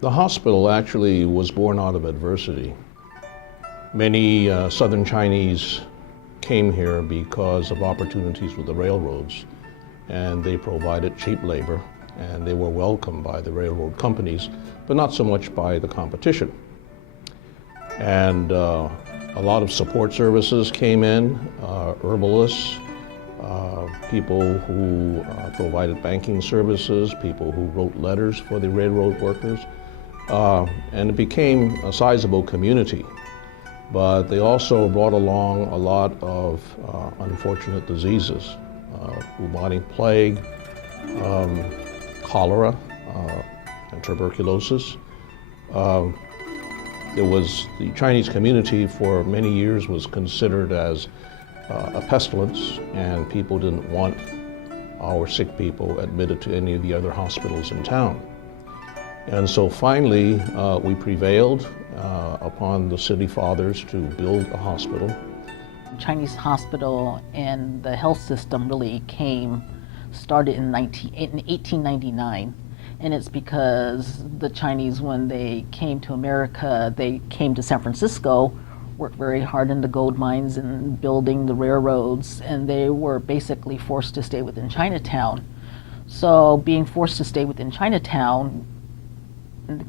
The hospital actually was born out of adversity. Many Southern Chinese came here because of opportunities with the railroads, and they provided cheap labor, and they were welcomed by the railroad companies, but not so much by the competition. And a lot of support services came in, herbalists, people who provided banking services, people who wrote letters for the railroad workers, and it became a sizable community. But they also brought along a lot of unfortunate diseases, bubonic plague, cholera, and tuberculosis. The Chinese community for many years was considered as a pestilence, and people didn't want our sick people admitted to any of the other hospitals in town. And so finally, we prevailed upon the city fathers to build a hospital. Chinese hospital and the health system really started in 1899. And it's because the Chinese, when they came to America, they came to San Francisco, worked very hard in the gold mines and building the railroads, and they were basically forced to stay within Chinatown. So being forced to stay within Chinatown,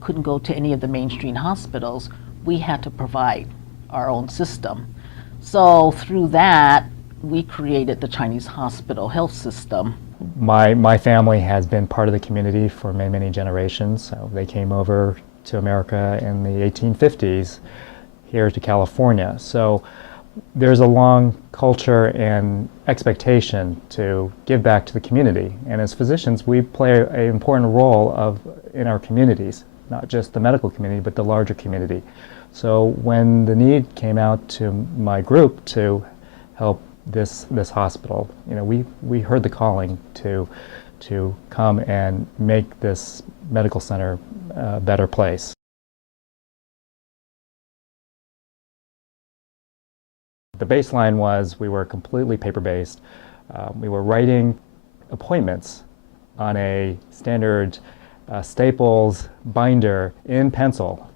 couldn't go to any of the mainstream hospitals, we had to provide our own system. So through that, we created the Chinese hospital health system. My family has been part of the community for many, many generations. So they came over to America in the 1850s here to California. So there's a long culture and expectation to give back to the community. And as physicians, we play an important role in our communities, not just the medical community, but the larger community. So when the need came out to my group to help this hospital, we heard the calling to come and make this medical center a better place. The baseline was we were completely paper-based. We were writing appointments on a standard Staples binder in pencil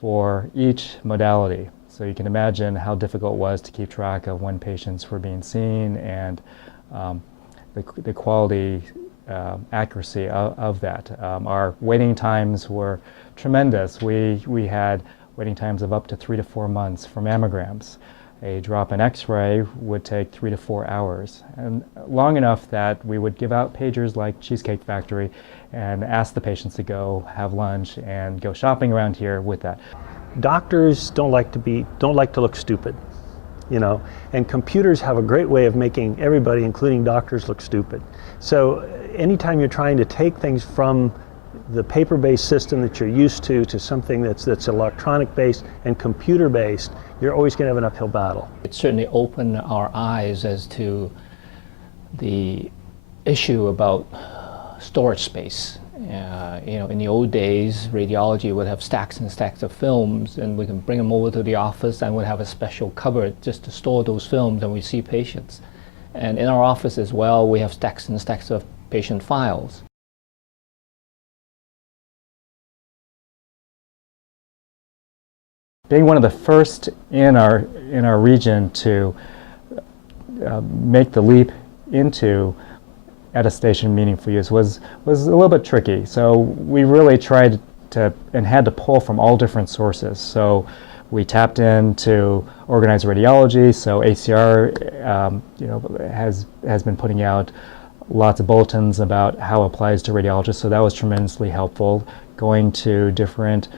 for each modality. So you can imagine how difficult it was to keep track of when patients were being seen and the quality, accuracy of that. Our waiting times were tremendous. We had waiting times of up to 3 to 4 months for mammograms. A drop-in X-ray would take 3 to 4 hours, and long enough that we would give out pagers like Cheesecake Factory and ask the patients to go have lunch and go shopping around here with that. Doctors don't like to look stupid, and computers have a great way of making everybody, including doctors, look stupid. So anytime you're trying to take things from the paper-based system that you're used to something that's electronic-based and computer-based, you're always going to have an uphill battle. It certainly opened our eyes as to the issue about storage space. In the old days, radiology would have stacks and stacks of films, and we can bring them over to the office and we'd have a special cupboard just to store those films, and we see patients. And in our office as well, we have stacks and stacks of patient files. Being one of the first in our region to make the leap into attestation meaningful use was a little bit tricky. So we really tried to and had to pull from all different sources. So we tapped into organized radiology. So ACR has been putting out lots of bulletins about how it applies to radiologists. So that was tremendously helpful. Going to different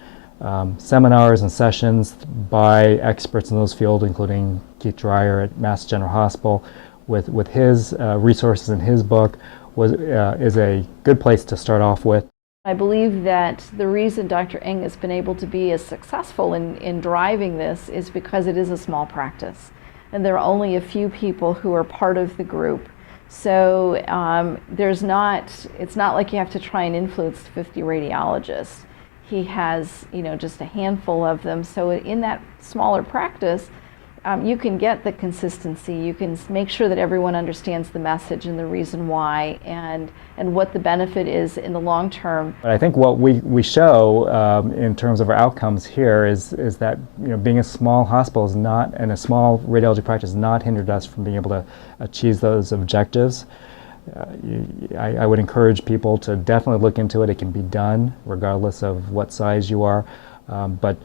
seminars and sessions by experts in those fields, including Keith Dreyer at Mass General Hospital, with his resources in his book is a good place to start off with. I believe that the reason Dr. Ng has been able to be as successful in driving this is because it is a small practice, and there are only a few people who are part of the group. So it's not like you have to try and influence 50 radiologists. He has, just a handful of them. So in that smaller practice, you can get the consistency. You can make sure that everyone understands the message and the reason why, and what the benefit is in the long term. But I think what we show in terms of our outcomes here is that, you know, being a small hospital is not, and a small radiology practice has not hindered us from being able to achieve those objectives. I would encourage people to definitely look into it. It can be done regardless of what size you are, but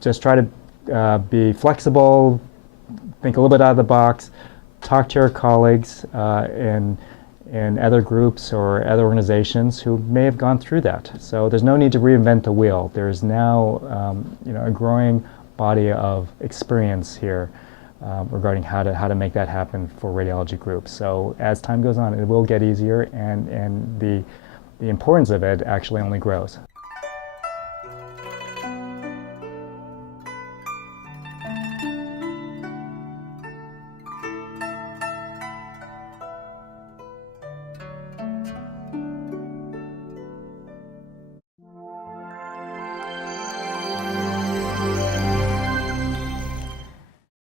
just try to be flexible, think a little bit out of the box, talk to your colleagues in other groups or other organizations who may have gone through that. So there's no need to reinvent the wheel. There's now you know, a growing body of experience here regarding how to make that happen for radiology groups. So as time goes on, it will get easier, and the importance of it actually only grows.